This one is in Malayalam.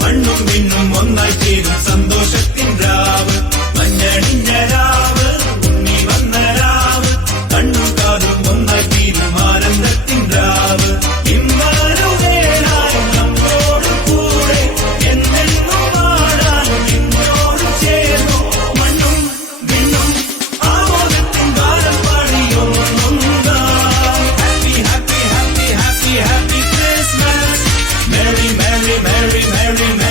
മണ്ണും മിന്നും ഒന്നായി തീരും സന്തോഷത്തിൻ Mary, Mary, Mary.